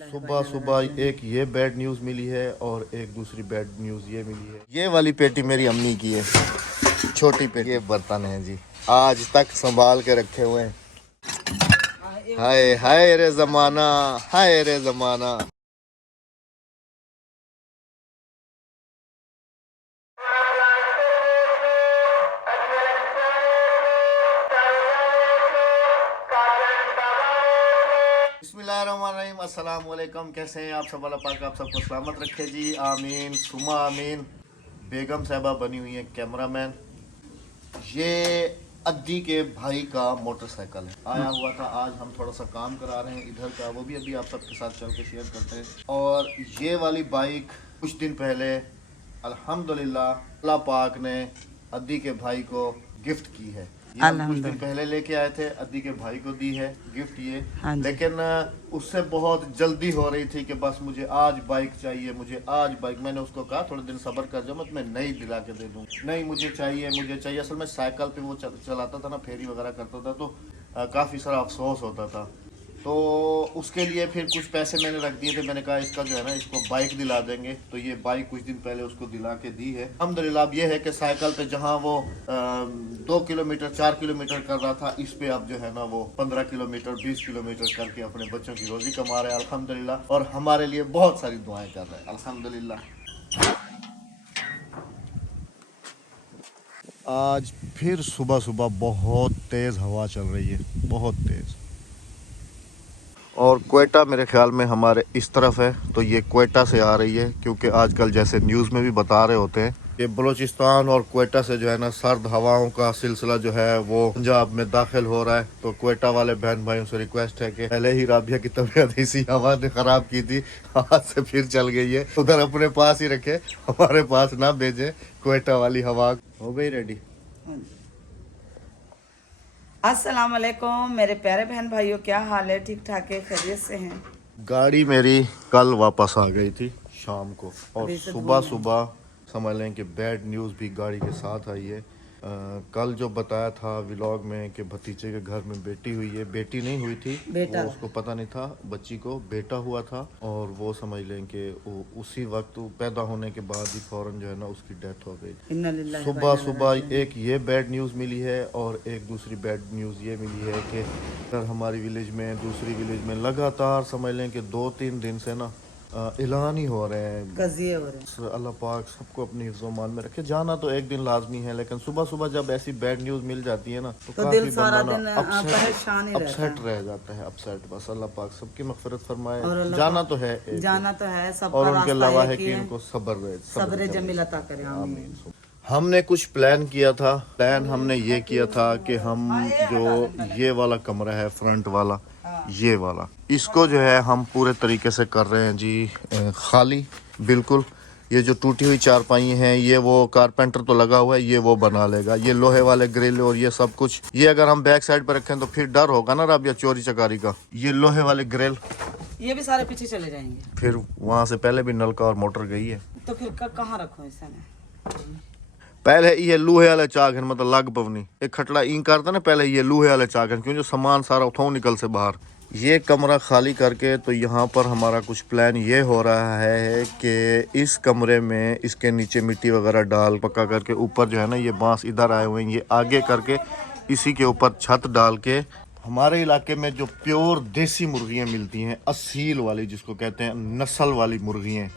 सुबह सुबह एक ये बैड न्यूज़ मिली है और एक दूसरी बैड न्यूज़ ये मिली है। ये वाली पेटी मेरी अम्मी की है, छोटी पेटी। ये बर्तन है जी, आज तक संभाल के रखे हुए हैं। हाय हाय रे जमाना, हाय रे जमाना। बिस्मिल्लाहिर्रहमानिर्रहीम, अस्सलाम वालेकुम। कैसे हैं आप सब? अल्लाह पाक आप सबको सलामत रखे जी, आमीन सुमा आमीन। बेगम साहबा बनी हुई है कैमरामैन। ये अद्दी के भाई का मोटरसाइकिल है, आया हुआ था। आज हम थोड़ा सा काम करा रहे हैं इधर का, वो भी अभी आप सबके साथ चल के शेयर करते हैं। और ये वाली बाइक कुछ दिन पहले अल्हम्दुलिल्लाह अल्लाह पाक ने अद्दी के भाई को गिफ्ट की है। ये हम कुछ दिन पहले लेके आए थे, अद्दी के भाई को दी है गिफ्ट ये। लेकिन उससे बहुत जल्दी हो रही थी कि बस मुझे आज बाइक चाहिए, मुझे आज बाइक। मैंने उसको कहा थोड़े दिन सब्र कर जाओ, मैं नई दिला के दे दूँ। नहीं मुझे चाहिए, मुझे चाहिए। असल में साइकिल पे वो चलाता था ना, फेरी वगैरह करता था, तो काफ़ी सारा अफसोस होता था। तो उसके लिए फिर कुछ पैसे मैंने रख दिए थे। मैंने कहा इसका जो है ना, इसको बाइक दिला देंगे। तो ये बाइक कुछ दिन पहले उसको दिला के दी है अल्हम्दुलिल्लाह। अब ये है कि साइकिल पे जहाँ वो 2 किलोमीटर 4 किलोमीटर कर रहा था, इस पे अब जो है ना वो 15 किलोमीटर 20 किलोमीटर करके अपने बच्चों की रोजी कमा रहे हैं अल्हम्दुलिल्लाह। और हमारे लिए बहुत सारी दुआएं कर रहे हैं अल्हम्दुलिल्लाह। आज फिर सुबह सुबह बहुत तेज़ हवा चल रही है, बहुत तेज़। और क्वेटा मेरे ख्याल में हमारे इस तरफ है, तो ये क्वेटा से आ रही है, क्योंकि आजकल जैसे न्यूज़ में भी बता रहे होते हैं कि बलूचिस्तान और क्वेटा से जो है ना सर्द हवाओं का सिलसिला जो है वो पंजाब में दाखिल हो रहा है। तो क्वेटा वाले बहन भाइयों से रिक्वेस्ट है कि पहले ही राबिया की तबीयत इसी हवा ने ख़राब की थी, आज से फिर चल गई है, उधर अपने पास ही रखे, हमारे पास ना भेजे। क्वेटा वाली हवा हो गई रेडी। अस्सलाम वालेकुम मेरे प्यारे बहन भाइयों, क्या हाल है? ठीक ठाक है, खैरियत से हैं? गाड़ी मेरी कल वापस आ गई थी शाम को, और अभी से सुबह सुबह समझ लें कि बैड न्यूज़ भी गाड़ी के साथ आई है। कल जो बताया था व्लॉग में कि भतीजे के घर में बेटी हुई है, बेटी नहीं हुई थी, बेटा वो उसको पता नहीं था, बच्ची को बेटा हुआ था। और वो समझ लें कि उसी वक्त पैदा होने के बाद ही फ़ौरन जो है ना उसकी डेथ हो गई। इन्ना लिल्लाहि व सुबह इन्ना इलैहि सुबह राजिऊन। एक ये बैड न्यूज़ मिली है और एक दूसरी बैड न्यूज़ ये मिली है कि सर हमारी विलेज में, दूसरी विलेज में लगातार समझ लें कि 2-3 दिन से ना ऐलान ही हो रहे हैं। कज़िये हो रहे हैं। अल्लाह पाक सबको अपनी हिफ्ज़-ओ-मान में रखे। जाना तो एक दिन लाजमी है, लेकिन सुबह सुबह जब ऐसी बैड न्यूज़ मिल जाती है ना, तो तो काफ़ी दिल सारा बंदा दिन ना परेशान ही रहता अपसेट है। रह जाता है, अपसेट। बस अल्लाह पाक सबकी मग़फ़िरत फरमाए। और अल्लाह जाना पाक तो है एक जाना तो है, सबका और उनके रास्ता अलावा एक है ही कि है। इनको सब्र रहे, सब्र जमील अता करे, आमीन। आमीन। हमने कुछ प्लान किया था। प्लान हमने ये किया था कि हम जो ये वाला कमरा है फ्रंट वाला, ये वाला, इसको जो है हम पूरे तरीके से कर रहे हैं जी खाली बिल्कुल। ये जो टूटी हुई चारपाई हैं, ये वो कारपेंटर तो लगा हुआ है, ये वो बना लेगा। ये लोहे वाले ग्रिल और ये सब कुछ, ये अगर हम बैक साइड पर रखें तो फिर डर होगा ना राबिया चोरी चकारी का। ये लोहे वाले ग्रिल ये भी सारे पीछे चले जाएंगे। फिर वहाँ से पहले भी नलका और मोटर गई है। तो फिर कहाँ रखो इसे में? पहले ये लूहे वाले चाक हैं, मतलब लग पवनी एक खटड़ा इंक करता ना, पहले ये लूहे वाले चाक हैं, क्यों जो सामान सारा उठाओ निकल से बाहर। ये कमरा खाली करके तो यहाँ पर हमारा कुछ प्लान ये हो रहा है कि इस कमरे में इसके नीचे मिट्टी वगैरह डाल पक्का करके, ऊपर जो है ना ये बांस इधर आए हुए हैं, ये आगे करके इसी के ऊपर छत डाल के, हमारे इलाके में जो प्योर देसी मुर्गियाँ मिलती हैं, असील वाली जिसको कहते हैं, नस्ल वाली मुर्गियाँ,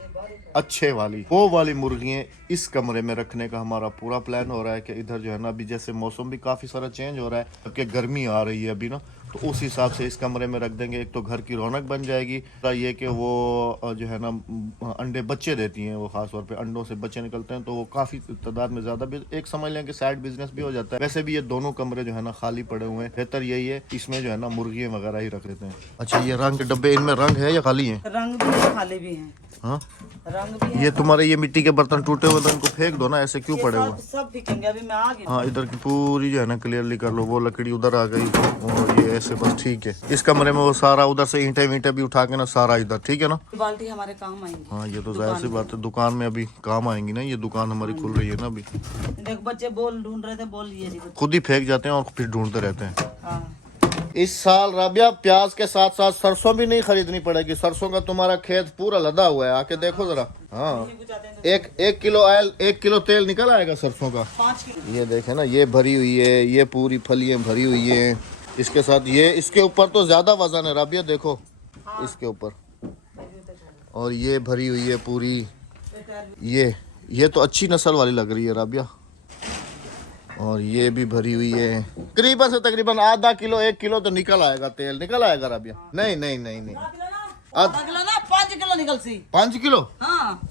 अच्छे वाली, वो वाली मुर्गियाँ इस कमरे में रखने का हमारा पूरा प्लान हो रहा है। कि इधर जो है ना अभी जैसे मौसम भी काफ़ी सारा चेंज हो रहा है, क्योंकि गर्मी आ रही है अभी ना, तो उस हिसाब से इस कमरे में रख देंगे। एक तो घर की रौनक बन जाएगी, ये कि वो जो है ना अंडे बच्चे देती हैं, वो ख़ास तौर पे अंडों से बच्चे निकलते हैं, तो वो काफ़ी तादाद में ज़्यादा भी, एक समझ लें कि साइड बिजनेस भी हो जाता है। वैसे भी ये दोनों कमरे जो है ना खाली पड़े हुए हैं, बेहतर यही है इसमें जो है ना मुर्गियाँ वगैरह ही रख देते हैं। अच्छा, ये रंग के डब्बे, इनमें रंग है या खाली है? रंग भी है, खाली भी है। हाँ, रंग भी है। ये तुम्हारे ये मिट्टी के बर्तन टूटे हुए, तो इनको फेंक दो ना, ऐसे क्यों पड़े हुए? सब फेंकेंगे, अभी मैं आ गई। हाँ, इधर की पूरी जो है ना क्लियरली कर लो। वो लकड़ी उधर आ गई और ये ऐसे, बस ठीक है। इस कमरे में वो सारा उधर से ईंटें वींटें भी उठा के ना सारा इधर, ठीक है ना? बाल्टी हमारे काम आएंगी। हाँ, ये तो जाहिर सी बात है, दुकान में अभी काम आएंगी ना, ये दुकान हमारी खुल रही है ना अभी। देख बच्चे बोल ढूंढ रहे थे, बोल ये खुद ही फेंक जाते हैं और फिर ढूंढते रहते हैं। हाँ। इस साल राबिया प्याज के साथ साथ सरसों भी नहीं खरीदनी पड़ेगी। सरसों का तुम्हारा खेत पूरा लदा हुआ है, आके देखो जरा। हाँ, एक किलो ऑयल, 1 किलो तेल निकल आएगा सरसों का। 5 किलो। ये देखे ना, ये भरी हुई है, ये पूरी फलियां भरी हुई है। इसके साथ ये, इसके ऊपर तो ज्यादा वजन है राबिया, देखो इसके ऊपर। और ये भरी हुई है पूरी। ये तो अच्छी नस्ल वाली लग रही है राबिया। और ये भी भरी हुई है। तकरीबन से तकरीबन आधा किलो 1 किलो तो निकल आएगा, तेल निकल आएगा राबिया। नहीं नहीं नहीं नहीं, 5 किलो निकल सी। 5 किलो। हाँ,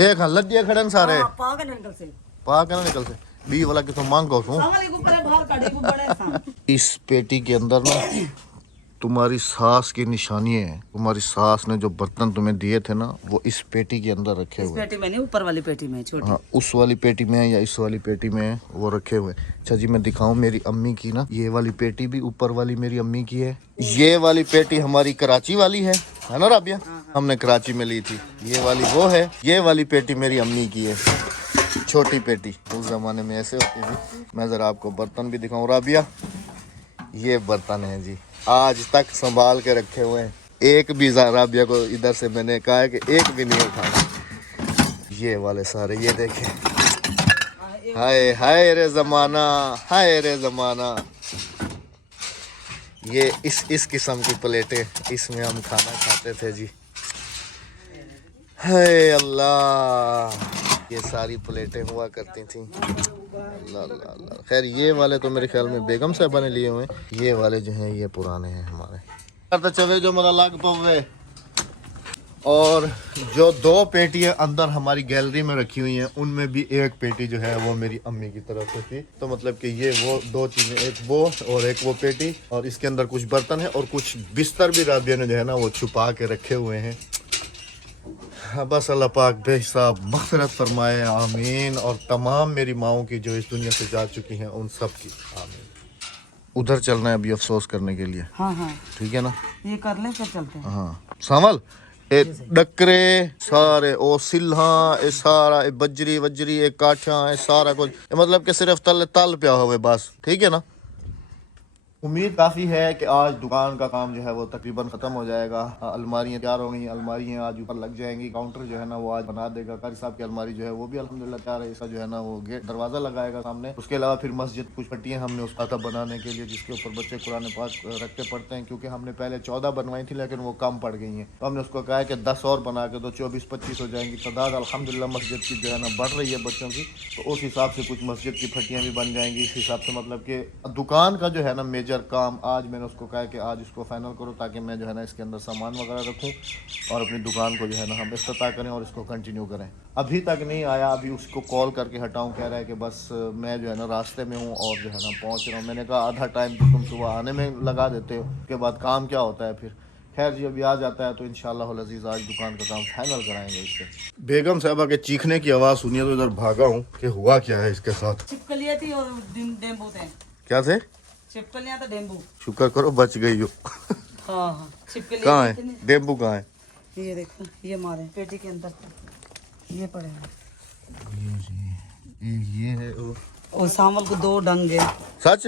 एक हाँ लद्दिया खड़न सारे पा के ना निकल से बी वाला की तो मांग को इस पेटी के अंदर ना तुम्हारी सास की निशानी है। तुम्हारी सास ने जो बर्तन तुम्हें दिए थे ना, वो इस पेटी के अंदर रखे हुए। पेटी में नहीं, ऊपर वाली पेटी में, छोटी। हाँ, उस वाली पेटी में है या इस वाली पेटी में है, वो रखे हुए। अच्छा जी, मैं दिखाऊं मेरी अम्मी की ना, ये वाली पेटी भी ऊपर वाली मेरी अम्मी की है। ये वाली पेटी हमारी कराची वाली है ना राबिया? हमने कराची में ली थी। ये वाली वो है। ये वाली पेटी मेरी अम्मी की है, छोटी पेटी। उस जमाने में ऐसे होती थी। मैं जरा आपको बर्तन भी दिखाऊं राबिया। ये बर्तन है जी, आज तक संभाल के रखे हुए हैं। एक भी राबिया को इधर से मैंने कहा है कि एक भी नहीं उठाना। ये वाले सारे, ये देखें। हाय हाय रे जमाना, हाय रे जमाना। ये इस किस्म की प्लेटें, इसमें हम खाना खाते थे जी। हाय अल्लाह, ये सारी प्लेटें हुआ करती थी। अल्लाह अल्लाह अल्लाह। खैर ये वाले तो मेरे ख्याल में बेगम साहबा ने लिए हुए हैं। ये वाले जो हैं ये पुराने हैं हमारे। तो चले जो मेरा लाग पवे। और जो 2 पेटियां अंदर हमारी गैलरी में रखी हुई हैं, उनमें भी एक पेटी जो है वो मेरी अम्मी की तरफ से थी। तो मतलब कि ये वो 2 चीज़ें, एक वो और एक वो पेटी। और इसके अंदर कुछ बर्तन है और कुछ बिस्तर भी राबिया ने जो है ना वो छुपा के रखे हुए हैं। बस अल्लाह पाक बेहिसाब मग़फ़िरत फरमाए, आमीन। और तमाम मेरी माओं की जो इस दुनिया से जा चुकी हैं, उन सब की आमीन। उधर चलना है अभी अफसोस करने के लिए। हाँ हाँ, ठीक है ना, ये कर ले फिर चलते हैं। हाँ सावल ए डकरे सारे, ओ सिल्हा ए सारा, ए बजरी वजरी, ए काठा, ए सारा कुछ, मतलब कि सिर्फ तल पे हुए बस। ठीक है ना। उम्मीद काफ़ी है कि आज दुकान का काम जो है वो तकरीबन ख़त्म हो जाएगा। अलमारियाँ तैयार हो गई, अलमारियाँ आज ऊपर लग जाएंगी। काउंटर जो है ना वो आज बना देगा। कारी साहब की अलमारी जो है वो भी अल्हम्दुलिल्लाह तैयार है। इसका जो है ना वो गेट दरवाज़ा लगाएगा सामने। उसके अलावा फिर मस्जिद कुछ पट्टियाँ हमने उसका था बनाने के लिए, जिसके ऊपर बच्चे कुरान पाक रख के पढ़ते हैं। क्योंकि हमने पहले 14 बनवाई थी, लेकिन वो कम पड़ गई हैं। तो हमने उसको कहा है कि 10 और बना के दो, 24-25 हो जाएंगी। तादाद अल्हम्दुलिल्लाह मस्जिद की जो है ना बढ़ रही है बच्चों की। तो उस हिसाब से कुछ मस्जिद की पट्टियाँ भी बन जाएंगी। इस हिसाब से मतलब कि दुकान का जो है ना मेजर काम आज मैंने उसको कहा कि आज इसको फाइनल करो, ताकि मैं जो है ना इसके अंदर सामान वगैरह रखूं और अपनी दुकान को जो है ना हम इफ्तिताह करें और इसको कंटिन्यू करें। अभी तक नहीं आया, अभी उसको कॉल करके हटाऊं। कह रहा है कि बस मैं जो है ना रास्ते में हूं और जो है ना पहुंच रहा हूं। मैंने कहा आधा टाइम तो तुम सुबह आने में लगा देते हो, उसके बाद काम क्या होता है फिर। खैर जी, अभी आ जाता है तो इंशाल्लाह अज़ीज़ आज दुकान का काम फाइनल कराएंगे इससे। बेगम साहबा के चीखने की आवाज़ सुनिए तो इधर भागा हूँ कि हुआ क्या है इसके साथ। छिपकलियाँ थी और डेंगू थे। क्या थे? छिपकलियाँ तो डेंगू। शुक्र करो बच गई हो। हाँ हाँ, छिपकलियाँ कहाँ है डेम्बू? कहाँ है? ये देखो, ये मारे पेटी के अंदर, ये पड़े हैं। ये है और सामल को 2 डंगे। सच?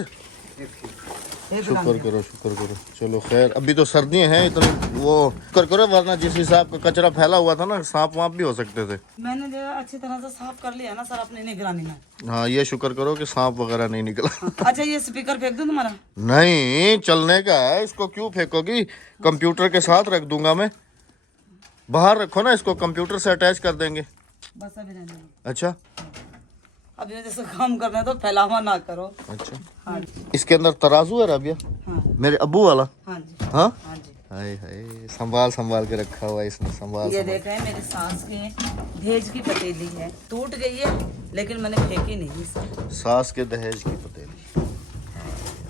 एक शुक्र डंगे। करो शुक्र करो। चलो खैर, अभी तो सर्दियाँ हैं इतनी, वो शुक्र करो, वरना जिस हिसाब का कचरा फैला हुआ था ना, सांप वाप भी हो सकते थे। मैंने जो है अच्छी तरह से साफ कर लिया ना सर अपनी निगरानी में। हाँ, ये शुक्र करो कि सांप वगैरह नहीं निकला। अच्छा, ये स्पीकर फेंक दूं तुम्हारा? नहीं, चलने का है। इसको क्यों फेंकोगी? कंप्यूटर के साथ रख दूंगा मैं। बाहर रखो ना इसको, कंप्यूटर से अटैच कर देंगे। बस अभी रहने दो। अच्छा अभी जैसे काम करना है तो फैलावा ना करो। अच्छा। हाँ जी। इसके अंदर तराजू है राबिया? हाँ मेरे अब्बू वाला? हाँ जी। हाँ हाँ जी। हाय हाय, संभाल के रखा हुआ है इसने, संभाल। ये देख रहे हैं मेरी सास की दहेज की पतीली है, टूट गई है लेकिन मैंने फेंकी नहीं इसे। सास के दहेज की पतेली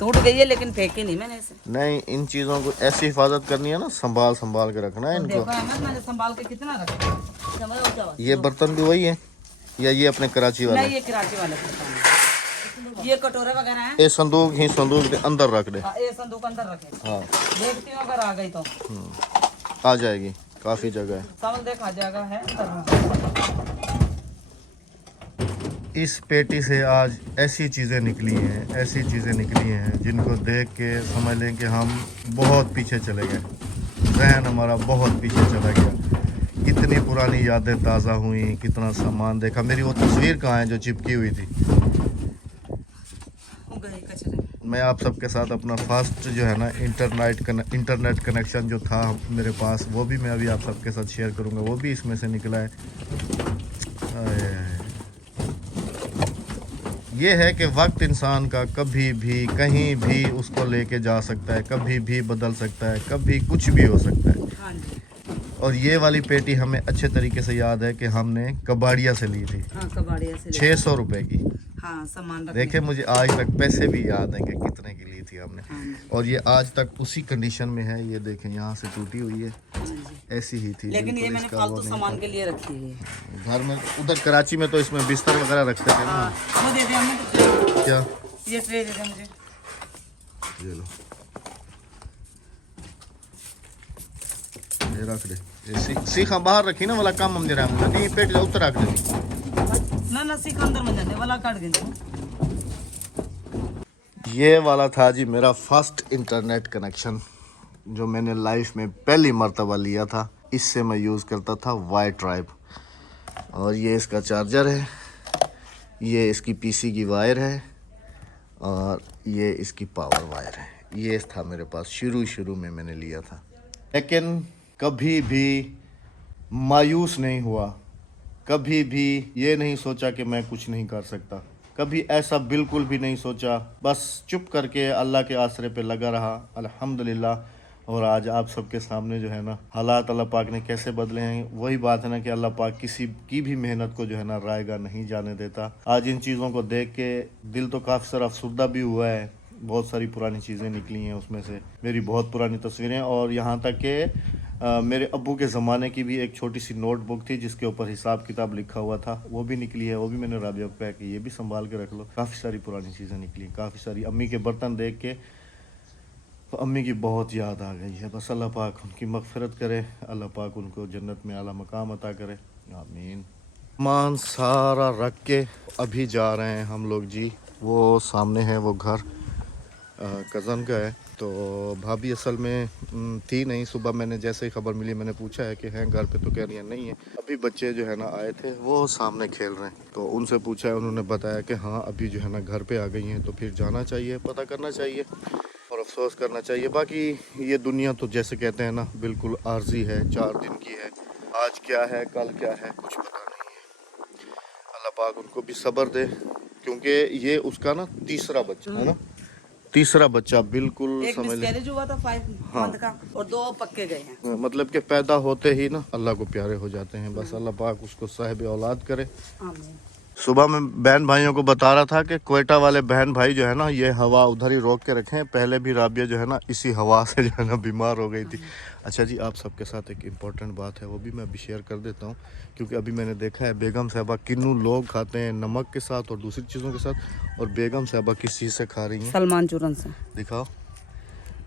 टूट गई है लेकिन फेंकी नहीं मैंने इसे। नहीं, इन चीज़ों को ऐसी हिफाजत करनी है ना, संभाल के रखना है इनको। देखो अहमद, मैंने संभाल के कितना रखा। ये बर्तन भी वही है या ये अपने कराची वाले? नहीं, ये कराची वाले बर्तन हैं। ये कटोरे वगैरह हैं। ये संदूक के अंदर रख दे। हाँ, ये संदूक अंदर रखे। हाँ, देखती हूँ अगर आ गई तो। आ जाएगी, काफ़ी जगह है। सावल देख आ जाएगा है अंदर। इस पेटी से आज ऐसी चीज़ें निकली हैं जिनको देख के समझ लें कि हम बहुत पीछे चले गए। जहन हमारा बहुत पीछे चला गया। कितनी पुरानी यादें ताज़ा हुई, कितना सामान देखा। मेरी वो तस्वीर कहाँ है जो चिपकी हुई थी। मैं आप सबके साथ अपना फास्ट जो है ना इंटरनेट कनेक्शन जो था मेरे पास, वो भी मैं अभी आप सबके साथ शेयर करूँगा। वो भी इसमें से निकला है। ये है कि वक्त इंसान का कभी भी कहीं भी उसको लेके जा सकता है, कभी भी बदल सकता है, कभी कुछ भी हो सकता है। और ये वाली पेटी हमें अच्छे तरीके से याद है कि हमने कबाड़िया से ली थी। हाँ, कबाड़िया से 600 रुपए की। हाँ, सामान देखे, मुझे आज तक पैसे भी याद हैं कि कितने की ली थी हमने। और ये आज तक उसी कंडीशन में है। ये देखें, यहाँ से टूटी हुई है, ऐसी ही थी। लेकिन ये मैंने फालतू सामान के लिए रखी है घर में। उधर कराची में तो इसमें बिस्तर वगैरह रखते थे ना। वो दे दे हमने। क्या? ये ट्रे दे दे मुझे। ये लो, ये रख दे। सीखा बाहर रखी ना वाला काम हम दे रहा है। नहीं, पेट जो उतर रख दे ना सीखा अंदर में जाने वाला काट गए। ये वाला था जी मेरा फर्स्ट इंटरनेट कनेक्शन जो मैंने लाइफ में पहली मर्तबा लिया था। इससे मैं यूज़ करता था वाई ट्राइब। और ये इसका चार्जर है, ये इसकी पीसी की वायर है, और ये इसकी पावर वायर है। ये था मेरे पास शुरू में मैंने लिया था। लेकिन कभी भी मायूस नहीं हुआ, कभी भी ये नहीं सोचा कि मैं कुछ नहीं कर सकता, कभी ऐसा बिल्कुल भी नहीं सोचा। बस चुप करके अल्लाह के आसरे पे लगा रहा, अल्हम्दुलिल्लाह। और आज आप सबके सामने जो है ना हालात अल्लाह पाक ने कैसे बदले हैं। वही बात है ना कि अल्लाह पाक किसी की भी मेहनत को जो है ना रायगा नहीं जाने देता। आज इन चीज़ों को देख के दिल तो काफ़ी सारा अफसुर्दा भी हुआ है। बहुत सारी पुरानी चीज़ें निकली हैं उसमें से, मेरी बहुत पुरानी तस्वीरें, और यहाँ तक कि मेरे अब्बू के ज़माने की भी एक छोटी सी नोटबुक थी जिसके ऊपर हिसाब किताब लिखा हुआ था, वो भी निकली है। वो भी मैंने राबिया को कहा कि ये भी संभाल के रख लो। काफ़ी सारी पुरानी चीज़ें निकली, काफ़ी सारी। अम्मी के बर्तन देख के तो अम्मी की बहुत याद आ गई है। बस अल्लाह पाक उनकी मग़फ़िरत करे, अल्लाह पाक उनको जन्नत में आला मकाम अता करे, आमीन। सामान सारा रख के अभी जा रहे हैं हम लोग जी। वो सामने है वो घर, कज़न का है। तो भाभी असल में थी नहीं। सुबह मैंने जैसे ही ख़बर मिली मैंने पूछा है कि हैं घर पे, तो कह रही है नहीं है। अभी बच्चे जो है ना आए थे, वो सामने खेल रहे हैं, तो उनसे पूछा है, उन्होंने बताया कि हाँ अभी जो है ना घर पे आ गई हैं। तो फिर जाना चाहिए, पता करना चाहिए और अफसोस करना चाहिए। बाकी ये दुनिया तो जैसे कहते हैं ना बिल्कुल आर्जी है, 4 दिन की है। आज क्या है कल क्या है कुछ पता नहीं है। अल्लाह पाक उनको भी सब्र दे, क्योंकि ये उसका ना तीसरा बच्चा है ना, तीसरा बच्चा। बिल्कुल एक मिसकैरेज हुआ था 5 मंथ का, और 2 पक्के गए हैं। मतलब कि पैदा होते ही ना अल्लाह को प्यारे हो जाते हैं। बस अल्लाह पाक उसको साहिब औलाद करे। आमीन। सुबह में बहन भाइयों को बता रहा था कि क्वेटा वाले बहन भाई जो है ना, ये हवा उधर ही रोक के रखें। पहले भी राबिया जो है ना इसी हवा से जो है ना बीमार हो गई थी। अच्छा जी, आप सबके साथ एक इम्पॉर्टेंट बात है, वो भी मैं अभी शेयर कर देता हूँ। क्योंकि अभी मैंने देखा है बेगम साहबा किन्नू लोग खाते हैं नमक के साथ और दूसरी चीज़ों के साथ, और बेगम साहबा किस चीज़ से खा रही हैं? सलमान चूरन से। दिखाओ।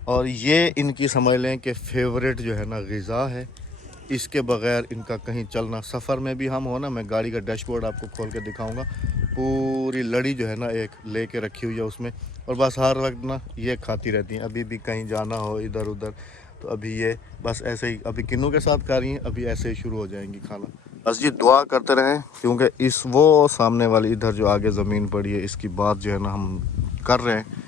और ये इनकी समझ लें कि फेवरेट जो है ना ग़िज़ा है। इसके बगैर इनका कहीं चलना, सफ़र में भी हम हो ना, मैं गाड़ी का डैशबोर्ड आपको खोल के दिखाऊंगा। पूरी लड़ी जो है ना एक लेके रखी हुई है उसमें, और बस हर वक्त ना ये खाती रहती हैं। अभी भी कहीं जाना हो इधर उधर तो अभी ये बस ऐसे ही, अभी किन्नू के साथ खा रही हैं, अभी ऐसे ही शुरू हो जाएंगी खाना। बस जी दुआ करते रहें, क्योंकि इस वो सामने वाली इधर जो आगे ज़मीन पड़ी है इसकी बात जो है ना हम कर रहे हैं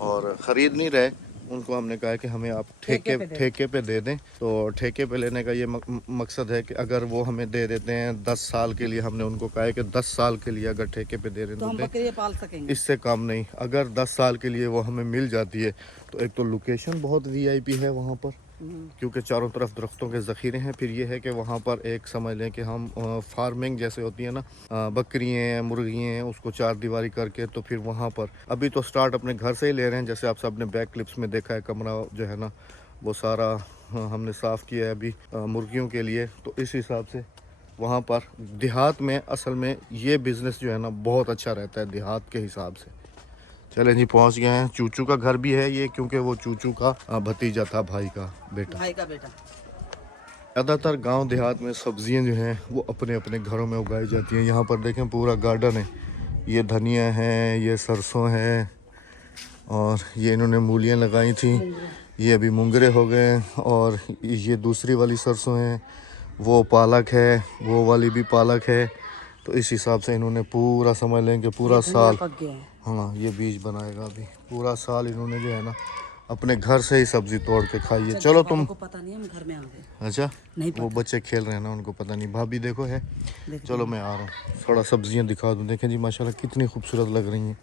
और ख़रीद नहीं रहे। उनको हमने कहा है कि हमें आप ठेके पे दे दें। तो ठेके पे लेने का ये मकसद है कि अगर वो हमें दे देते हैं 10 साल के लिए, हमने उनको कहा है कि 10 साल के लिए अगर ठेके पे दे रहे तो हम बकरी पाल सकेंगे, इससे इससे कम नहीं। अगर 10 साल के लिए वो हमें मिल जाती है तो एक तो लोकेशन बहुत वीआईपी है वहाँ पर, क्योंकि चारों तरफ दरख्तों के ज़ख़ीरे हैं। फिर ये है कि वहाँ पर एक समझ लें कि हम फार्मिंग जैसे होती है ना, बकरियाँ हैं मुर्गियाँ हैं, उसको 4 दीवारी करके, तो फिर वहाँ पर अभी तो स्टार्ट अपने घर से ही ले रहे हैं। जैसे आप सब ने बैक क्लिप्स में देखा है, कमरा जो है ना वो सारा हमने साफ़ किया है अभी मुर्गियों के लिए। तो इस हिसाब से वहाँ पर देहात में असल में ये बिज़नेस जो है ना बहुत अच्छा रहता है देहात के हिसाब से। चलें जी, पहुंच गए हैं। चूचू का घर भी है ये, क्योंकि वो चूचू का भतीजा था, भाई का बेटा। ज़्यादातर गांव देहात में सब्जियां जो हैं वो अपने अपने घरों में उगाई जाती हैं। यहाँ पर देखें पूरा गार्डन है, ये धनिया है, ये सरसों है, और ये इन्होंने मूलियाँ लगाई थी, ये अभी मुंगरे हो गए। और ये दूसरी वाली सरसों है, वो पालक है, वो वाली भी पालक है। तो इस हिसाब से इन्होंने पूरा समझ लें कि पूरा साल, हाँ ये बीज बनाएगा अभी पूरा साल। इन्होंने जो है ना अपने घर से ही सब्जी तोड़ के खाई है। चलो तुम, पता नहीं हम घर में आ गए। अच्छा नहीं वो बच्चे खेल रहे हैं ना, उनको पता नहीं। भाभी देखो है, चलो मैं आ रहा हूँ, थोड़ा सब्जियाँ दिखा दूँ। देखें जी माशाल्लाह कितनी खूबसूरत लग रही हैं,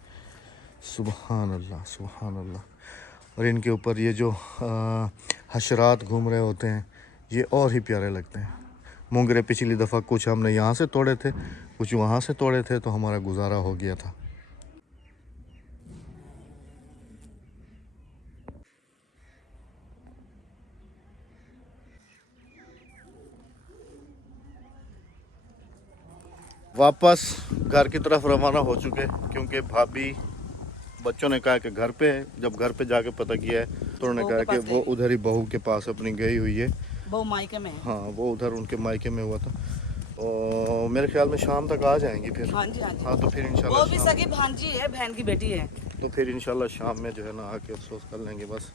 सुबहान अल्लाह सुबहान अल्लाह। और इनके ऊपर ये जो हशरात घूम रहे होते हैं, ये और ही प्यारे लगते हैं। मुंगरे पिछली दफ़ा कुछ हमने यहाँ से तोड़े थे, कुछ वहाँ से तोड़े थे, तो हमारा गुजारा हो गया था। वापस घर की तरफ रवाना हो चुके, क्योंकि भाभी बच्चों ने कहा कि घर पे है। जब घर पे जाके पता किया है तो उन्होंने कहा कि वो उधर ही बहू के पास अपनी गई हुई है। बहू मायके में है। हाँ वो उधर उनके मायके में हुआ था। और मेरे ख्याल में शाम तक आ जाएंगी फिर। हाँ जी, हाँ जी। हाँ तो फिर इंशाल्लाह वो भी सगी भांजी है, बहन की बेटी है। तो फिर इंशाल्लाह शाम में जो है ना आके अफसोस कर लेंगे। बस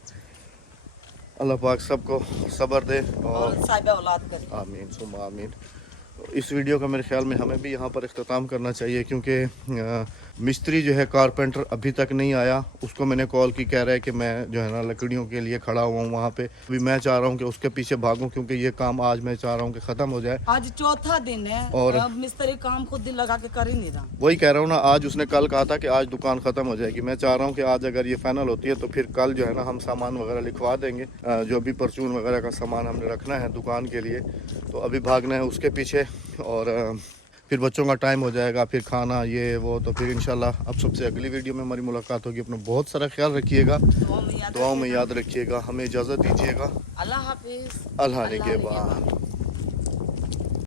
अल्लाह पाक सबको सब्र दे और साहिबा औलाद करे। आमीन सुम्मा आमीन। इस वीडियो का मेरे ख्याल में हमें भी यहाँ पर इख्तिताम करना चाहिए, क्योंकि मिस्त्री जो है कारपेंटर अभी तक नहीं आया। उसको मैंने कॉल की, कह रहा है कि मैं जो है ना लकड़ियों के लिए खड़ा हुआ हूँ वहाँ पे। अभी मैं चाह रहा हूँ कि उसके पीछे भागूं, क्योंकि ये काम आज मैं चाह रहा हूँ कि ख़त्म हो जाए। आज चौथा दिन है और अब मिस्त्री काम खुद दिल लगा के कर ही नहीं रहा। वही कह रहा हूँ ना, आज उसने कल कहा था कि आज दुकान ख़त्म हो जाएगी। मैं चाह रहा हूँ कि आज अगर ये फाइनल होती है तो फिर कल जो है ना हम सामान वगैरह लिखवा देंगे। जो भी परचून वगैरह का सामान हमने रखना है दुकान के लिए, तो अभी भागना है उसके पीछे। और फिर बच्चों का टाइम हो जाएगा, फिर खाना ये वो। तो फिर इंशाल्लाह अब सबसे अगली वीडियो में हमारी मुलाकात होगी। अपना बहुत सारा ख्याल रखिएगा, दुआओं में याद रखिएगा। हमें इजाज़त दीजिएगा। अल्लाह हाफिज़। अल्लाह ने के बाद।